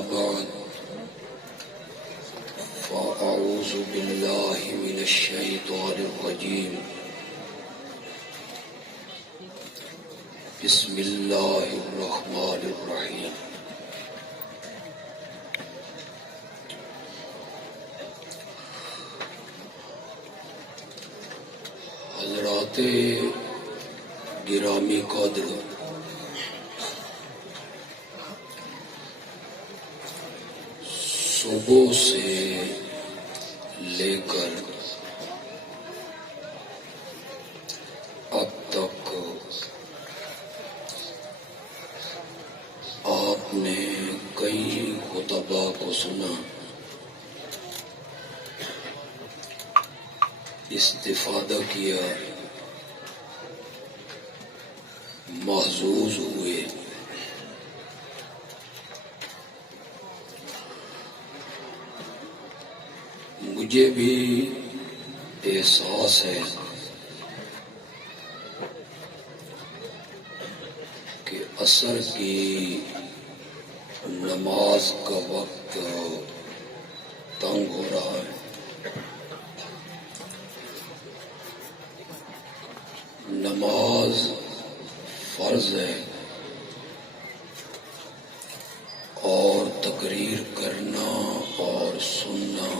بعد فأعوذ بالله من الشيطان الرجيم بسم الله الرحمن الرحيم حضرات گرامی قدر، صبح سے لے کر اب تک آپ نے کئی خطبہ کو سنا، استفادہ کیا، محظوظ ہوئے۔ مجھے بھی احساس ہے کہ عصر کی نماز کا وقت تنگ ہو رہا ہے۔ نماز فرض ہے اور تقریر کرنا اور سننا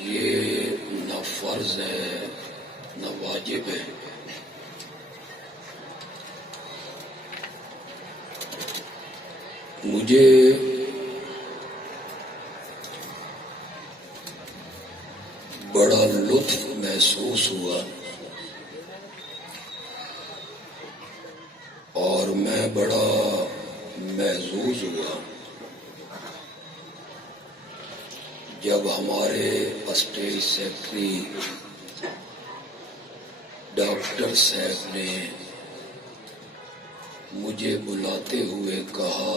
یہ نہ فرض ہے نہ واجب ہے۔ مجھے بڑا لطف محسوس ہوا اور میں بڑا محظوظ ہوا جب ہمارے اسٹیٹ سیکرٹری ڈاکٹر صاحب نے مجھے بلاتے ہوئے کہا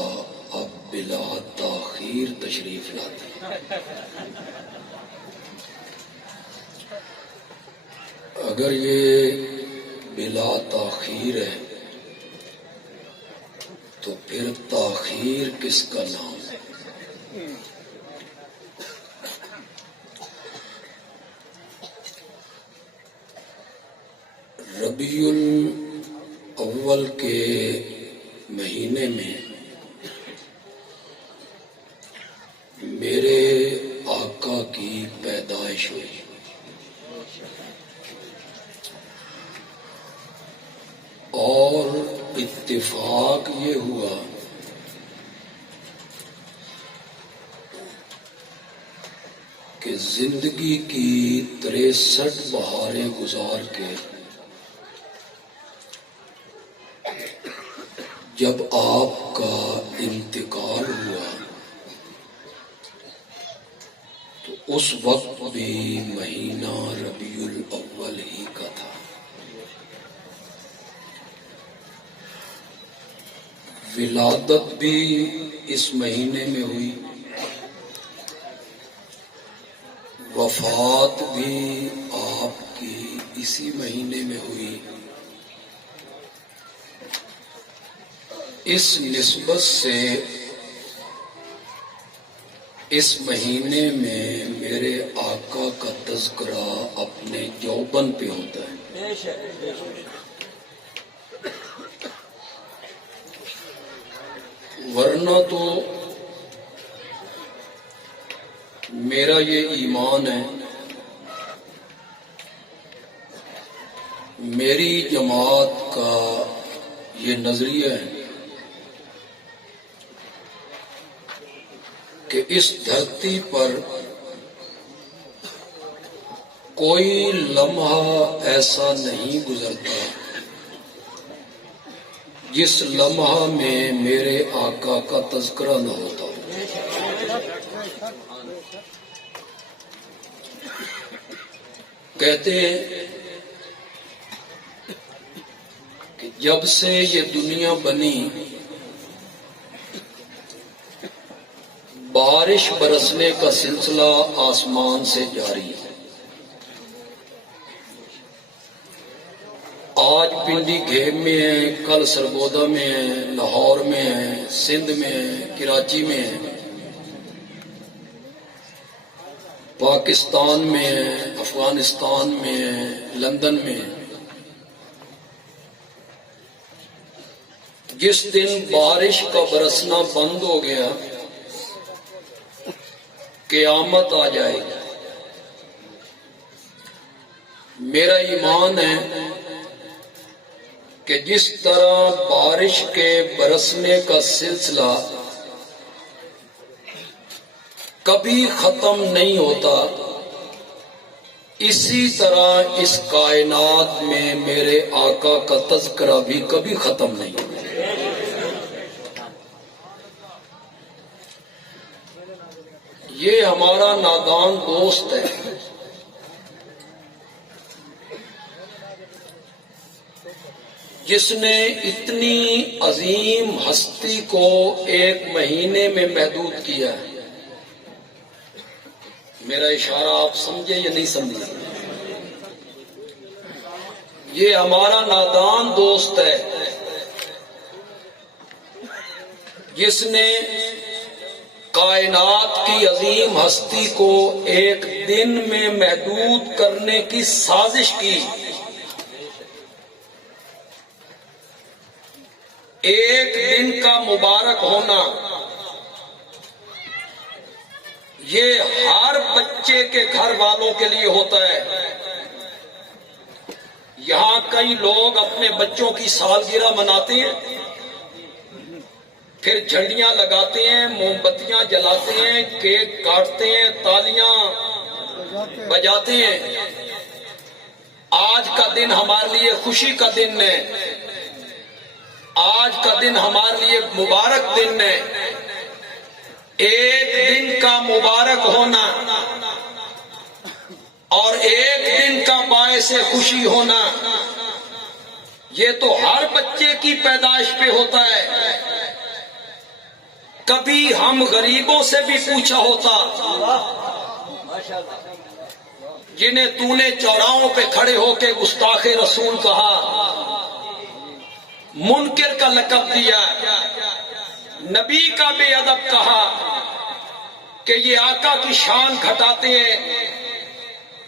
اب بلا تاخیر تشریف لاتے۔ اگر یہ بلا تاخیر ہے تو پھر تاخیر کس کا نام ہے؟ ربیع الاول کے مہینے میں میرے آقا کی پیدائش ہوئی۔ اور اتفاق یہ ہوا کہ زندگی کی 63 بہاریں گزار کے جب آپ کا انتقال ہوا تو اس وقت بھی مہینہ ربیع الاول ہی کا تھا۔ ولادت بھی اس مہینے میں ہوئی، وفات بھی آپ کی اسی مہینے میں ہوئی۔ اس نسبت سے اس مہینے میں میرے آقا کا تذکرہ اپنے یوبن پہ ہوتا ہے۔ ورنہ تو میرا یہ ایمان ہے، میری جماعت کا یہ نظریہ ہے کہ اس دھرتی پر کوئی لمحہ ایسا نہیں گزرتا جس لمحہ میں میرے آقا کا تذکرہ نہ ہوتا۔ کہتے ہیں کہ جب سے یہ دنیا بنی بارش برسنے کا سلسلہ آسمان سے جاری ہے۔ آج پانڈی گھیب میں ہیں، کل سرگودا میں ہیں، لاہور میں ہیں، سندھ میں ہیں، کراچی میں ہیں، پاکستان میں ہیں، افغانستان میں ہیں، لندن میں ہیں۔ جس دن بارش کا برسنا بند ہو گیا قیامت آ جائے گی۔ میرا ایمان ہے کہ جس طرح بارش کے برسنے کا سلسلہ کبھی ختم نہیں ہوتا، اسی طرح اس کائنات میں میرے آقا کا تذکرہ بھی کبھی ختم نہیں ہوتا۔ یہ ہمارا نادان دوست ہے، جس نے اتنی عظیم ہستی کو ایک مہینے میں محدود کیا ہے۔ میرا اشارہ آپ سمجھے یا نہیں سمجھے؟ یہ ہمارا نادان دوست ہے جس نے کائنات کی عظیم ہستی کو ایک دن میں محدود کرنے کی سازش کی۔ ایک دن کا مبارک ہونا یہ ہر بچے کے گھر والوں کے لیے ہوتا ہے۔ یہاں کئی لوگ اپنے بچوں کی سالگرہ مناتے ہیں، پھر جھنڈیاں لگاتے ہیں، موم بتیاں جلاتے ہیں، کیک کاٹتے ہیں، تالیاں بجاتے ہیں۔ آج کا دن ہمارے لیے خوشی کا دن ہے، آج کا دن ہمارے لیے مبارک دن ہے۔ ایک دن کا مبارک ہونا اور ایک دن کا باعث خوشی ہونا یہ تو ہر بچے کی پیدائش پہ ہوتا ہے۔ کبھی ہم غریبوں سے بھی پوچھا ہوتا جنہیں تو نے چوراہوں پہ کھڑے ہو کے گستاخ رسول کہا، منکر کا لقب دیا، نبی کا بے ادب کہا کہ یہ آقا کی شان گھٹاتے ہیں،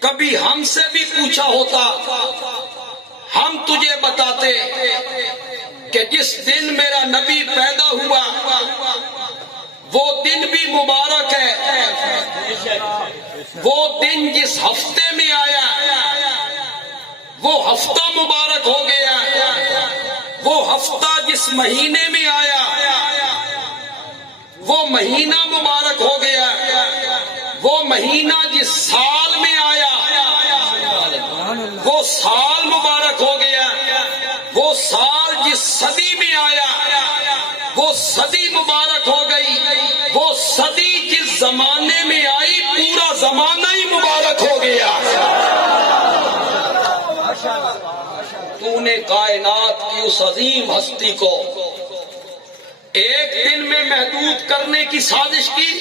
کبھی ہم سے بھی پوچھا ہوتا ہم تجھے بتاتے کہ جس دن میرا نبی پیدا ہوا وہ دن بھی مبارک ہے، وہ دن جس ہفتے میں آیا وہ ہفتہ مبارک ہو گیا، وہ ہفتہ جس مہینے میں آیا وہ مہینہ مبارک ہو گیا، وہ مہینہ جس سال میں آیا وہ سال مبارک ہو گیا، وہ سال جس صدی میں آیا وہ صدی مبارک ہو گئی، وہ صدی جس زمانے میں آئی پورا زمانہ ہی مبارک ہو گیا۔ تو نے کائنات کی اس عظیم ہستی کو ایک دن میں محدود کرنے کی سازش کی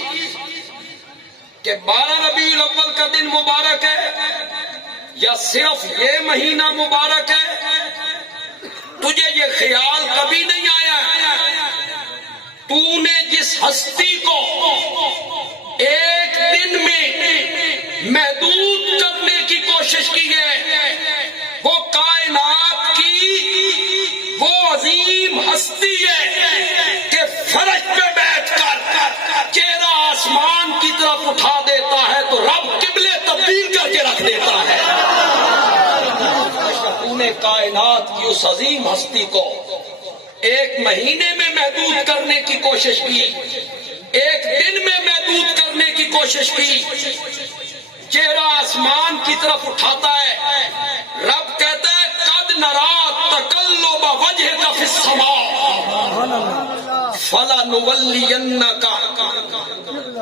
کہ 12 ربیع الاول کا دن مبارک ہے یا صرف یہ مہینہ مبارک ہے۔ تجھے یہ خیال کبھی نہیں آیا تو نے جس ہستی کو ایک دن میں محدود کرنے کی کوشش کی ہے وہ کائنات کی وہ عظیم ہستی ہے کہ فرش پہ بیٹھ کر چہرہ آسمان کی طرف اٹھا دیتا ہے تو رب قبلے تبدیل کر کے رکھ دیتا ہے۔ تو نے کائنات کی اس عظیم ہستی کو ایک مہینے میں محدود کرنے کی کوشش کی، ایک دن میں محدود کرنے کی کوشش کی، چہرہ آسمان کی طرف اٹھاتا ہے، رب کہتا ہے قد نرا تقلب وجہک فی السماء فَلَنُوَلِّيَنَّكَ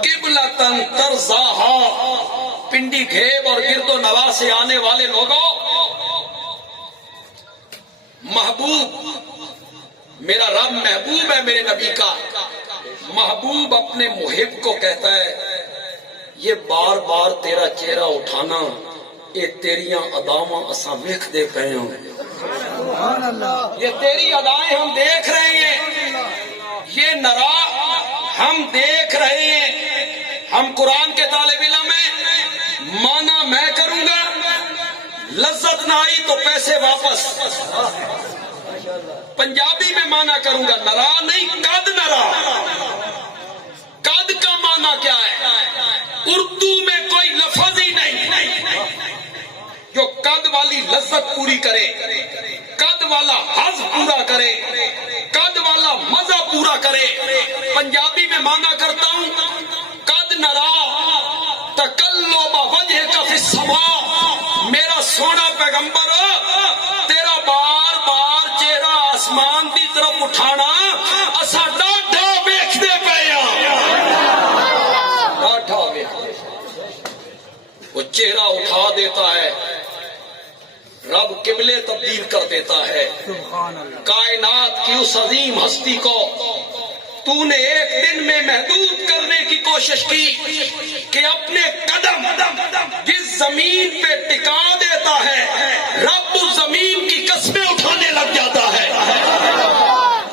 قِبْلَةً تَرْضَاهَا۔ پنڈی گھیب اور گرد و نواح سے آنے والے لوگوں، محبوب میرا رب محبوب ہے میرے نبی کا، محبوب اپنے محب کو کہتا ہے یہ بار بار تیرا چہرہ اٹھانا یہ تیریاں اداواں اساں ویکھ دے پئے ہوں، یہ تیری ادائیں ہم دیکھ رہے ہیں، یہ نرا ہم دیکھ رہے ہیں۔ ہم قرآن کے طالب علم ہیں، مانا میں کروں گا، لذت نہ آئی تو پیسے واپس۔ پنجابی میں مانا کروں گا، نرا نہیں قد نرا۔ قد کا مانا کیا ہے؟ اردو میں کوئی لفظ ہی نہیں جو قد والی لذت پوری کرے، قد والا حظ پورا کرے، قد والا مزہ پورا کرے۔ پنجابی میں مانا کرتا ہوں، قد نرا تقلب وجہک فی السماء، میرا سونا پیغمبر تیرا بار بار چہرہ آسمان کی طرف اٹھانا اسا ڈاڈھا ویکھدے پئے ہاں، ڈاڈھا ویکھدے۔ وہ چہرہ اٹھا دیتا ہے، رب قبلے تبدیل کر دیتا ہے۔ کائنات کی اس عظیم ہستی کو تو نے ایک دن میں محدود کرنے کی کوشش کی کہ اپنے قدم جس زمین پہ ٹکا دیتا ہے، رب اس زمین کی قسمیں اٹھانے لگ جاتا ہے۔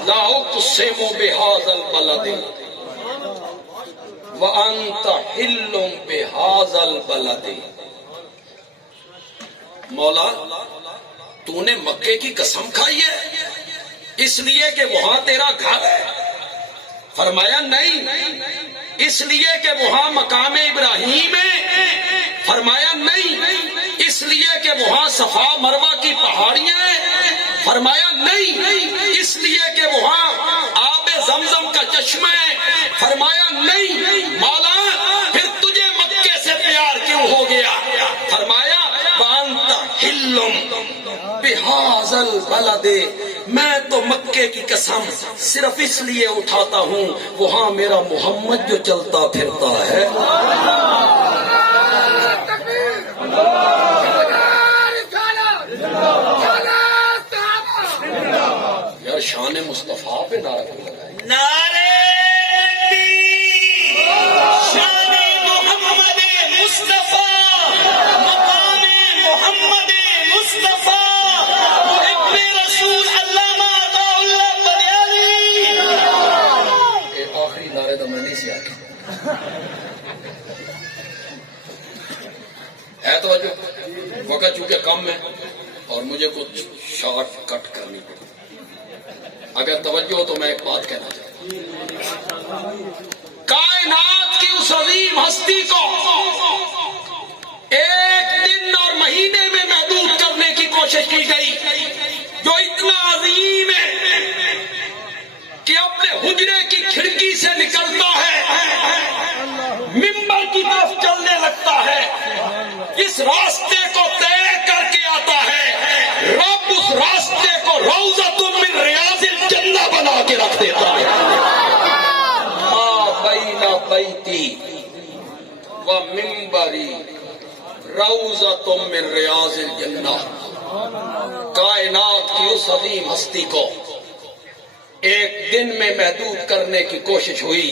لا اقسم بہذا البلد وانت حل بہذا البلد۔ مولا تو نے مکے کی قسم کھائی ہے اس لیے کہ وہاں تیرا گھر ہے؟ فرمایا نہیں۔ اس لیے کہ وہاں مقام ابراہیم ہے؟ فرمایا نہیں۔ اس لیے کہ وہاں صفا مروہ کی پہاڑیاں ہیں؟ فرمایا نہیں۔ اس لیے کہ وہاں آب زمزم کا چشمہ ہے؟ فرمایا نہیں۔ مولا پھر تجھے مکے سے پیار کیوں ہو گیا؟ فرمایا وانت حل بہذا البلد، میں تو مکے کی قسم صرف اس لیے اٹھاتا ہوں وہاں میرا محمد جو چلتا پھرتا ہے۔ یار شان مصطفیٰ پہ نعرہ لگائے، نعرے شان محمد مصطفیٰ، مقام محمد مصطفیٰ، محب رسول علامہ عطاء اللہ بریلوی۔ یہ آخری نعرے تو میں نہیں سی آتی ہے، تو وقت چونکہ کم ہے اور مجھے کچھ شارٹ کٹ کرنی پڑی۔ اگر توجہ ہو تو میں ایک بات کہنا چاہتا ہوں، کائنات کی اس عظیم ہستی کو ایک دن اور مہینے میں محدود کرنے کی کوشش کی گئی، جو اتنا عظیم ہے کہ اپنے حجرے کی کھڑکی سے نکلتا ہے، ممبر کی طرف چلنے لگتا ہے، اس راستے کو طے کر کے آتا ہے، رب اس راستے کو روضۃ من ریاض الجنہ بنا کے رکھ دیتا ہے۔ ما بین بیتی و ممبری روضۃ من ریاض الجنہ۔ کائنات کی اس عظیم ہستی کو ایک دن میں محدود کرنے کی کوشش ہوئی،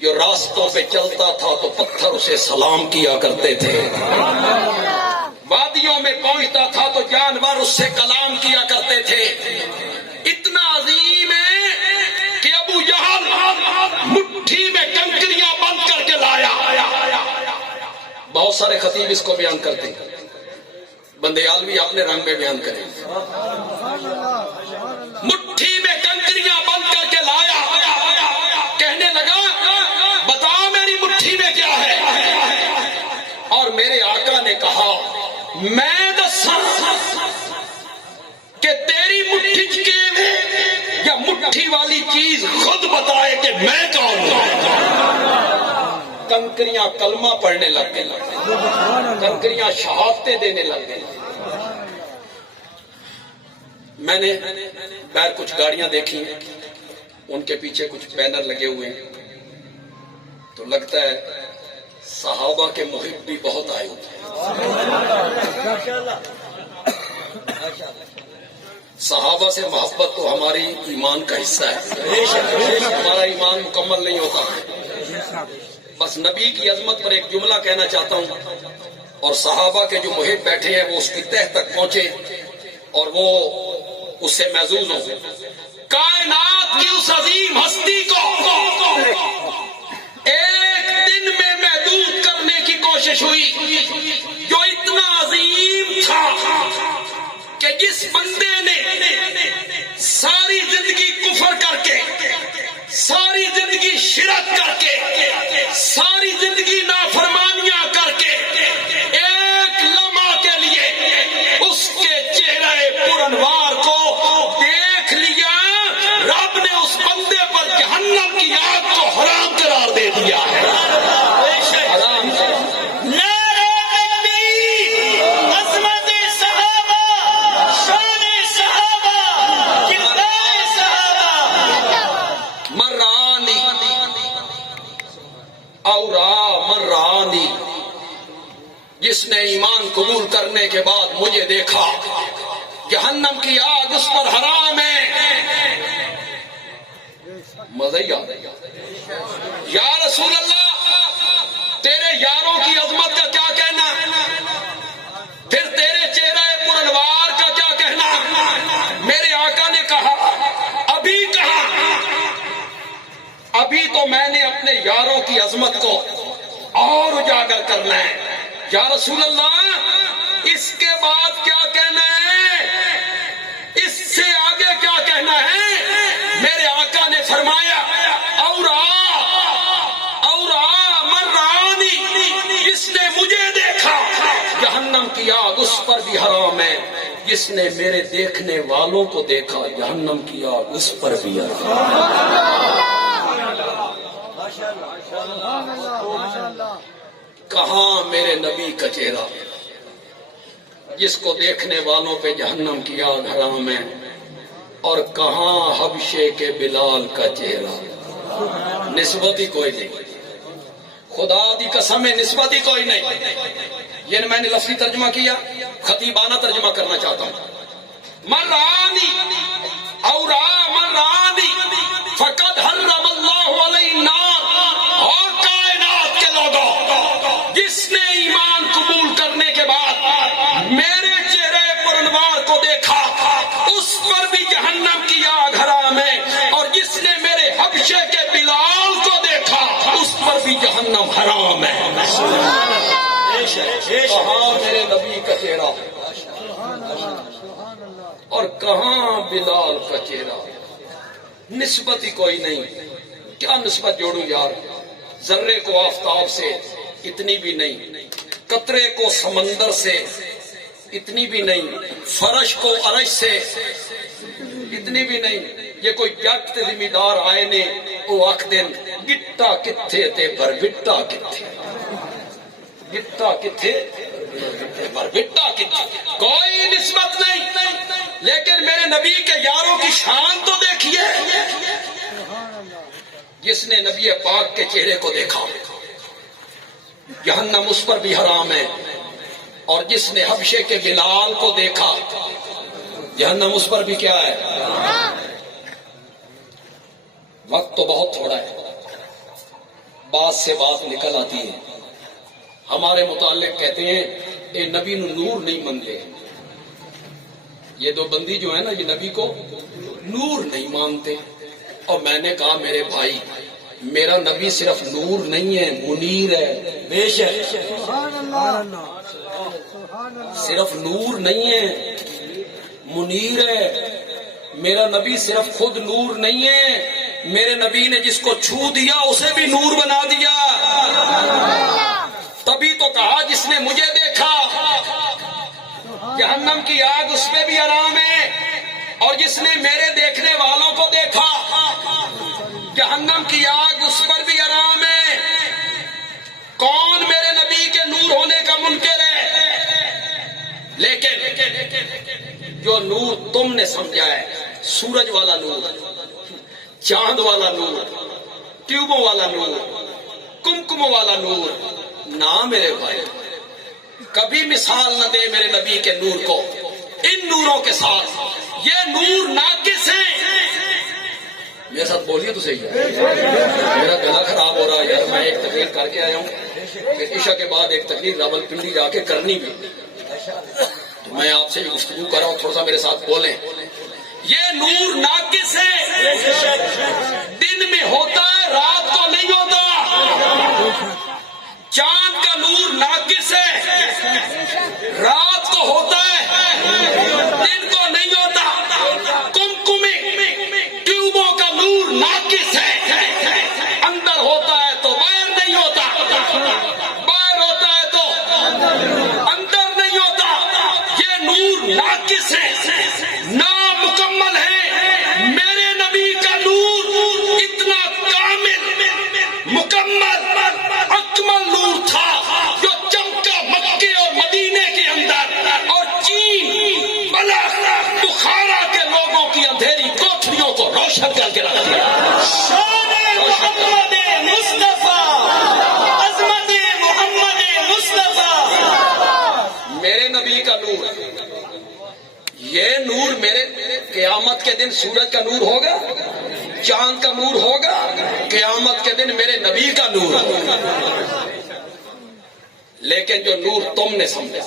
جو راستوں پہ چلتا تھا تو پتھر اسے سلام کیا کرتے تھے، وادیوں میں پہنچتا تھا تو جانور اس سے کلام کیا کرتے تھے۔ اتنا عظیم ہے کہ ابو جہل مٹھی میں کنکریاں بند کر کے لایا۔ بہت سارے خطیب اس کو بیان کرتے ہیں، بندے عالمی اپنے رنگ میں بیان کریں۔ مٹھی میں کنکریاں بند کر کے لایا، کہنے لگا بتا میری مٹھی میں کیا ہے؟ اور میرے آقا نے کہا میں دساں کہ تیری مٹھی کے یا مٹھی والی چیز خود بتائے کہ میں کون ہوں۔ کنکریاں کلمہ پڑھنے لگ گئے، کنکریاں شہادتیں دینے لگ گئے۔ میں نے باہر کچھ گاڑیاں دیکھی ہیں، ان کے پیچھے کچھ بینر لگے ہوئے ہیں، تو لگتا ہے صحابہ کے محب بھی بہت آئے ہوتے ہیں۔ صحابہ سے محبت تو ہماری ایمان کا حصہ ہے، ہمارا ایمان مکمل نہیں ہوتا۔ بس نبی کی عظمت پر ایک جملہ کہنا چاہتا ہوں، اور صحابہ کے جو محب بیٹھے ہیں وہ اس کی تہ تک پہنچے اور وہ اس سے محظوظ ہوں. کائنات کی اس عظیم ہستی کو ایک دن میں محدود کرنے کی کوشش ہوئی جو اتنا عظیم تھا کہ جس بندے نے ساری زندگی کفر کر کے، ساری زندگی شرک کر کے، ساری زندگی نافرمانیاں کر کے، ایک لمحہ کے لیے اس کے چہرے پرانوار کو دیکھ لیا، رب نے اس بندے پر جہنم کی آگ کو حرام قرار دے دیا ہے. حرام. نعرہ تکبیر، عظمت صحابہ، شان صحابہ، کردار صحابہ. مرانی اورا مرانی، جس نے ایمان قبول کرنے کے بعد مجھے دیکھا، جہنم کی آگ اس پر حرام ہے. مزہ ہی آ گیا. یا رسول اللہ، تیرے یاروں کی عظمت کا کیا کہنا، پھر تیرے چہرے پرانوار کا کیا کہنا. میرے آقا نے کہا، ابھی کہا، ابھی تو میں نے اپنے یاروں کی عظمت کو اور اجاگر کرنا ہے. یا رسول اللہ، اس کے بعد کیا کہنا ہے، اس سے آگے کیا کہنا ہے. میرے آقا نے فرمایا، اورا مرانی، جس نے مجھے دیکھا، جہنم کی آگ اس پر بھی حرام ہے. جس نے میرے دیکھنے والوں کو دیکھا، جہنم کی آگ اس پر بھی حرام. کہاں میرے نبی کا چہرہ، جس کو دیکھنے والوں پہ جہنم کی آگ حرام ہے، اور کہاں حبشے کے بلال کا چہرہ. نسبت ہی کوئی نہیں. خدا دی قسم ہے، نسبت ہی کوئی نہیں. یہ میں نے لفظی ترجمہ کیا، خطیبانہ ترجمہ کرنا چاہتا ہوں. مرانی اورا مرانی فقد حرم اللہ علیہ النار. اور کائنات کے لوگوں، جس نے ایمان قبول کرنے کے بعد میرے چہرے پرانوار کو دیکھا، اس پر بھی جہنم کی آگ حرام ہے. اور جس نے میرے حبشے کے بلال کو دیکھا، اس پر بھی جہنم حرام ہے. کہاں میرے نبی کا چہرہ اور کہاں بلال کا چہرہ. نسبت ہی کوئی نہیں. کیا نسبت جوڑوں یار. ذرے کو آفتاب سے اتنی بھی نہیں، قطرے کو سمندر سے اتنی بھی نہیں، فرش کو عرش سے اتنی بھی نہیں. یہ کوئی جگت ذمہ دار آئے نے وہ آخ دن گٹا کتھے تے بربٹا کتھے، گٹا کتھے بربٹا کتھے. کوئی نسبت نہیں. لیکن میرے نبی کے یاروں کی شان تو دیکھیے. جس نے نبی پاک کے چہرے کو دیکھا، جہنم اس پر بھی حرام ہے. اور جس نے حبشے کے بلال کو دیکھا، جہنم اس پر بھی کیا ہے. وقت تو بہت تھوڑا ہے، بات سے بات نکل آتی ہے. ہمارے متعلق کہتے ہیں اے نبی نو نور نہیں مانتے. یہ دو بندی جو ہے نا، یہ نبی کو نور نہیں مانتے. اور میں نے کہا میرے بھائی، میرا نبی صرف نور نہیں ہے، منیر ہے. بے شک صرف نور نہیں ہے، منیر ہے. میرا نبی صرف خود نور نہیں ہے، میرے نبی نے جس کو چھو دیا اسے بھی نور بنا دیا. تبھی تو کہا جس نے مجھے دیکھا، جہنم کی آگ اس پہ بھی حرام ہے. اور جس نے میرے دیکھنے والوں کو دیکھا، جہنم کی آگ اس پر بھی حرام ہے. کون میرے نبی کے نور ہونے کا منکر ہے؟ لیکن جو نور تم نے سمجھا ہے، سورج والا نور، چاند والا نور، ٹیوبوں والا نور، کمکم والا نور، نہ میرے بھائی، کبھی مثال نہ دے میرے نبی کے نور کو ان نوروں کے ساتھ. یہ نور ناقص ہیں. میرے ساتھ بولیے تو صحیح ہے. میرا گلا خراب ہو رہا ہے یار. میں ایک تقریر کر کے آیا ہوں، پھر عشاء کے بعد ایک تقریر راولپنڈی جا کے کرنی بھی. تو میں آپ سے گفتگو کر رہا ہوں، تھوڑا سا میرے ساتھ بولیں. یہ نور ناقص ہے، دن میں ہوتا ہے رات کو نہیں ہوتا۔ چاند کا نور ناقص ہے، رات کو ہوتا ہے دن کو نہیں ہوتا۔ کمکمی ٹیوبوں کا نور ناقص ہے، اندر ہوتا ہے تو باہر نہیں ہوتا، باہر ہوتا ہے تو اندر نہیں ہوتا۔ یہ نور ناقص ہے، نامکمل ہے۔ میرے نبی کا نور اتنا کامل، مکمل، اکمل نور تھا جو چمکا مکے اور مدینے کے اندر اور چین، بلخ، بخارا کے لوگوں کی اندھیری کوٹھریوں کو روشن کر کے رکھ دیا۔ شان محمد مصطفیٰ، عظمت محمد مصطفیٰ۔ میرے نبی کا نور، یہ نور میرے قیامت کے دن سورج کا نور ہوگا، چاند کا نور ہوگا، قیامت کے دن میرے نبی کا نور ہوگا۔ لیکن جو نور تم نے سمجھا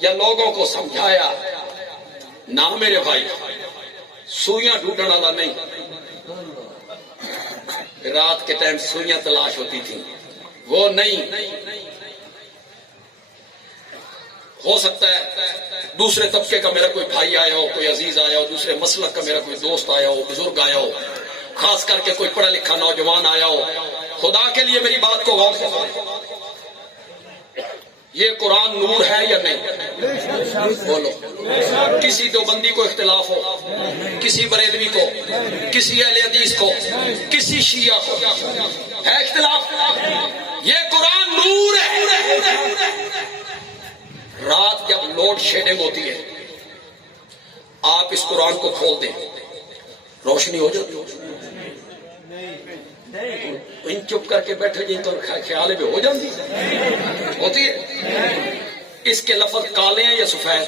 یا لوگوں کو سمجھایا، نہ میرے بھائی، سوئیاں ڈھونڈنے والا نہیں۔ رات کے ٹائم سوئیاں تلاش ہوتی تھیں، وہ نہیں۔ ہو سکتا ہے دوسرے طبقے کا میرا کوئی بھائی آیا ہو، کوئی عزیز آیا ہو، دوسرے مسلک کا میرا کوئی دوست آیا ہو، بزرگ آیا ہو، خاص کر کے کوئی پڑھا لکھا نوجوان آیا ہو۔ خدا کے لیے میری بات کو غور سے سنیں، یہ قرآن نور ہے یا نہیں؟ بولو۔ کسی دیوبندی کو اختلاف ہو، کسی بریلوی کو، کسی اہل حدیث کو، کسی شیعہ کو ہے اختلاف؟ یہ قرآن نور ہے۔ رات جب لوڈ شیڈنگ ہوتی ہے، آپ اس قرآن کو کھول دیں، روشنی ہو جاتی ان چپ کر کے بیٹھے جی تو خیال ہے ہو جاتی ہوتی ہے۔ اس کے لفظ کالے ہیں یا سفید؟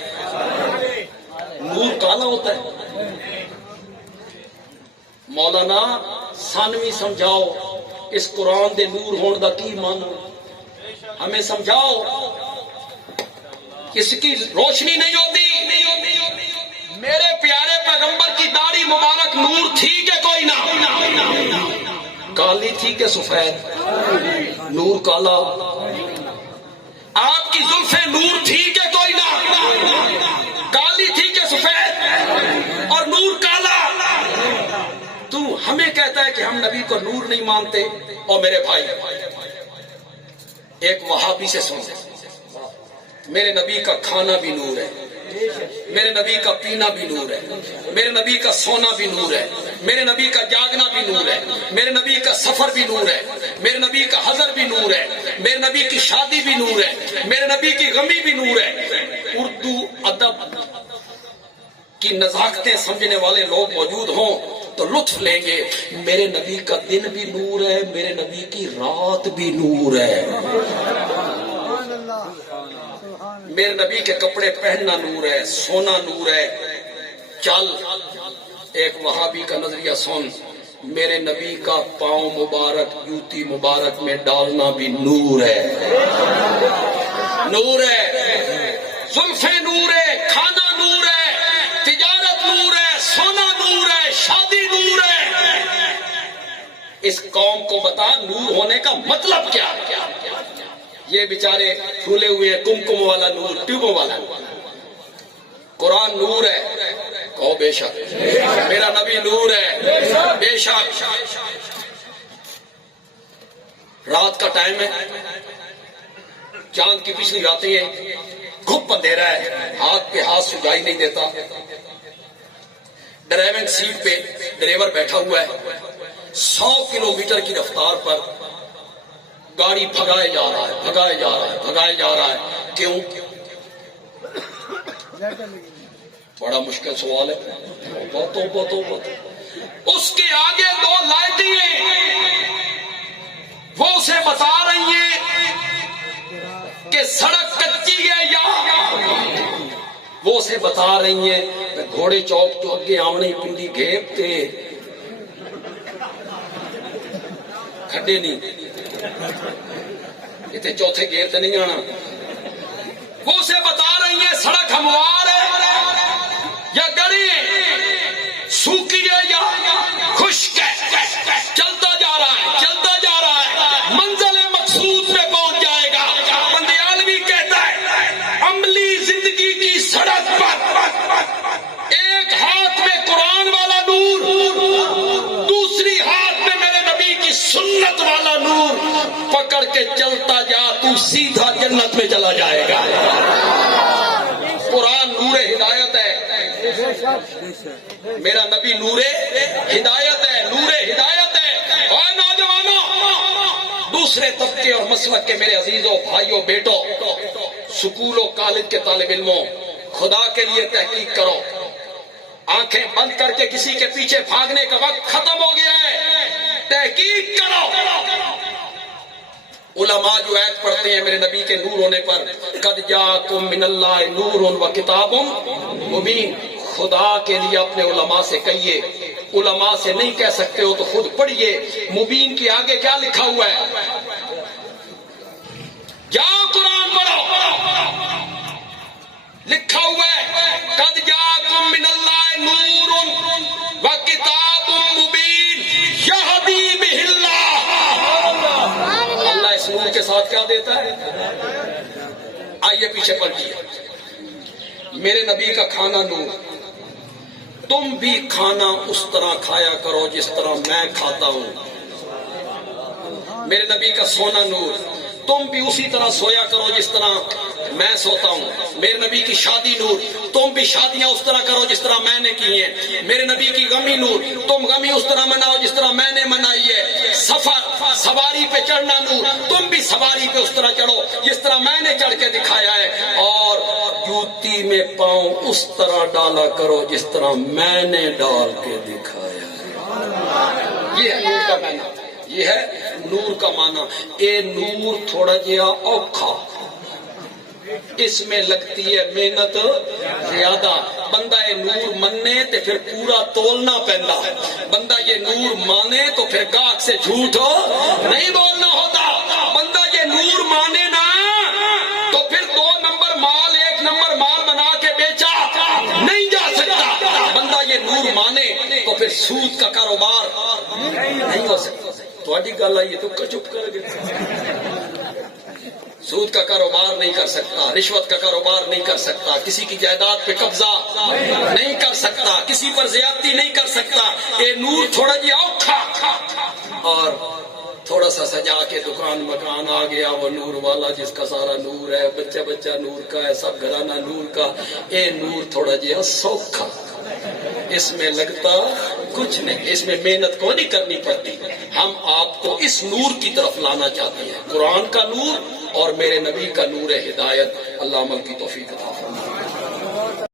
نور کالا ہوتا ہے۔ مولانا سانوی سمجھاؤ اس قرآن دے نور ہون دا کی مانو، ہمیں سمجھاؤ۔ اس کی روشنی نہیں ہوتی۔ میرے پیارے پیغمبر کی داڑھی مبارک نور تھی کہ کوئی نہ؟ کالی تھی کہ سفید؟ نور کالا۔ آپ کی زلفیں نور تھی کہ کوئی نہ؟ کالی تھی کہ سفید؟ اور نور کالا۔ تو ہمیں کہتا ہے کہ ہم نبی کو نور نہیں مانتے۔ اور میرے بھائی، ایک وہابی سے سن، میرے نبی کا کھانا بھی نور ہے، میرے نبی کا پینا بھی نور ہے، میرے نبی کا سونا بھی نور ہے، میرے نبی کا جاگنا بھی نور ہے، میرے نبی کا سفر بھی نور ہے، میرے نبی کا حضر بھی نور ہے، میرے نبی کی شادی بھی نور ہے، میرے نبی کی غمی بھی نور ہے۔ اردو ادب کی نزاکتیں سمجھنے والے لوگ موجود ہوں تو لطف لیں گے۔ میرے نبی کا دن بھی نور ہے، میرے نبی کی رات بھی نور ہے، میرے نبی کے کپڑے پہننا نور ہے، سونا نور ہے۔ چل ایک وہابی کا نظریہ سن، میرے نبی کا پاؤں مبارک جوتی مبارک میں ڈالنا بھی نور ہے، نور ہے۔ زلفیں نور ہے، کھانا نور ہے، تجارت نور ہے، سونا نور ہے، شادی نور ہے۔ اس قوم کو بتا نور ہونے کا مطلب کیا ہے۔ یہ بیچارے پھولے ہوئے کمکم والا نور، ٹیوبوں والا۔ قرآن نور ہے، کہو بے شک۔ میرا نبی نور ہے، بے شک۔ رات کا ٹائم ہے، چاند کی پچھلی راتیں ہیں، گھپ اندھیرا ہے، ہاتھ پہ ہاتھ سجائی نہیں دیتا۔ ڈرائیونگ سیٹ پہ ڈرائیور بیٹھا ہوا ہے، 100 کلومیٹر کی رفتار پر گاڑی بھگائے جا رہا ہے، بھگائے جا رہا ہے، بھگائے جا رہا ہے۔ کیوں؟ بڑا مشکل سوال ہے۔ اس کے آگے 2 لائٹیں ہیں، وہ اسے بتا رہی ہیں کہ سڑک کچی ہے یا وہ اسے بتا رہی ہیں گھوڑے چوک تو اگے آمنے پنڈی گھیپتے کھڈے نہیں، اتنے چوتھے گیئر تے نہیں آنا۔ وہ اسے بتا رہی ہیں سڑک ہموار ہے یا گڑی ہے، ہے یا خشک ہے، چلتا جا رہا ہے، چلتا جا رہا ہے، منزل مقصود پہ پہنچ جائے گا۔ بندیالوی کہتا ہے عملی زندگی کی سڑک پر ایک ہاتھ میں قرآن والا نور، دوسری ہاتھ میں میرے نبی کی سنت والا نور، پکڑ کے چلتا جا تو سیدھا جنت میں چلا جائے گا۔ قرآن نور ہدایت ہے، میرا نبی نور ہدایت ہے، نور ہدایت ہے۔ اور نوجوانوں، دوسرے طبقے اور مسلک کے میرے عزیزوں، بھائیوں، بیٹوں، سکول و کالج کے طالب علموں، خدا کے لیے تحقیق کرو۔ آنکھیں بند کر کے کسی کے پیچھے بھاگنے کا وقت ختم ہو گیا ہے، تحقیق کرو۔ علماء جو آیت پڑھتے ہیں میرے نبی کے نور ہونے پر، قد جاءکم من اللہ نور و کتاب مبین، خدا کے لیے اپنے علماء سے کہیے، علماء سے نہیں کہہ سکتے ہو تو خود پڑھیے، مبین کے آگے کیا لکھا ہوا ہے؟ جاؤ قرآن پڑھو، لکھا ہوا ہے قد جاءکم من اللہ نور و کتاب مبین یہدی بہ اللہ۔ اللہ اس نور کے ساتھ کیا دیتا ہے؟ آئیے پیچھے پلٹیے۔ میرے نبی کا کھانا نور، تم بھی کھانا اس طرح کھایا کرو جس طرح میں کھاتا ہوں۔ میرے نبی کا سونا نور، تم بھی اسی طرح سویا کرو جس طرح میں سوتا ہوں۔ میرے نبی کی شادی نور، تم بھی شادیاں اس طرح کرو جس طرح میں نے کی ہیں۔ میرے نبی کی غمی نور، تم غمی اس طرح مناؤ جس طرح میں نے منائی ہے۔ سفر، سواری پہ چڑھنا نور، تم بھی سواری پہ اس طرح چڑھو جس طرح میں نے چڑھ کے دکھایا ہے۔ اور جوتی میں پاؤں اس طرح ڈالا کرو جس طرح میں نے ڈال کے دکھایا ہے۔ یہ ہے نور کا معنی، یہ ہے نور کا معنی۔ اے نور تھوڑا جہا اوکھا، اس میں لگتی ہے محنت زیادہ۔ بندہ یہ نور مننے تے پھر پورا تولنا پہندا، بندہ یہ نور مانے تو پھر گاہک سے جھوٹ نہیں بولنا ہوتا۔ بندہ یہ نور مانے نا تو پھر 2 نمبر مال 1 نمبر مال بنا کے بیچا نہیں جا سکتا۔ بندہ یہ نور مانے تو پھر سود کا کاروبار نہیں ہو سکتا۔ تھوڑی گل آئی تو چپ کر گئے۔ سود کا کاروبار نہیں کر سکتا، رشوت کا کاروبار نہیں کر سکتا، کسی کی جائیداد پہ قبضہ نہیں کر سکتا، کسی پر زیادتی نہیں کر سکتا۔ اے نور تھوڑا جی اوکھا، اور تھوڑا سا سجا کے دکان مکان آ گیا وہ نور والا جس کا سارا نور ہے، بچہ بچہ نور کا ہے، سب گھرانہ نور کا۔ اے نور تھوڑا جی سوکھا، اس میں لگتا کچھ نہیں، اس میں محنت کو نہیں کرنی پڑتی۔ ہم آپ کو اس نور کی طرف لانا چاہتے ہیں، قرآن کا نور اور میرے نبی کا نور ہدایت۔ اللہ عمل کی توفیق عطا فرمائے۔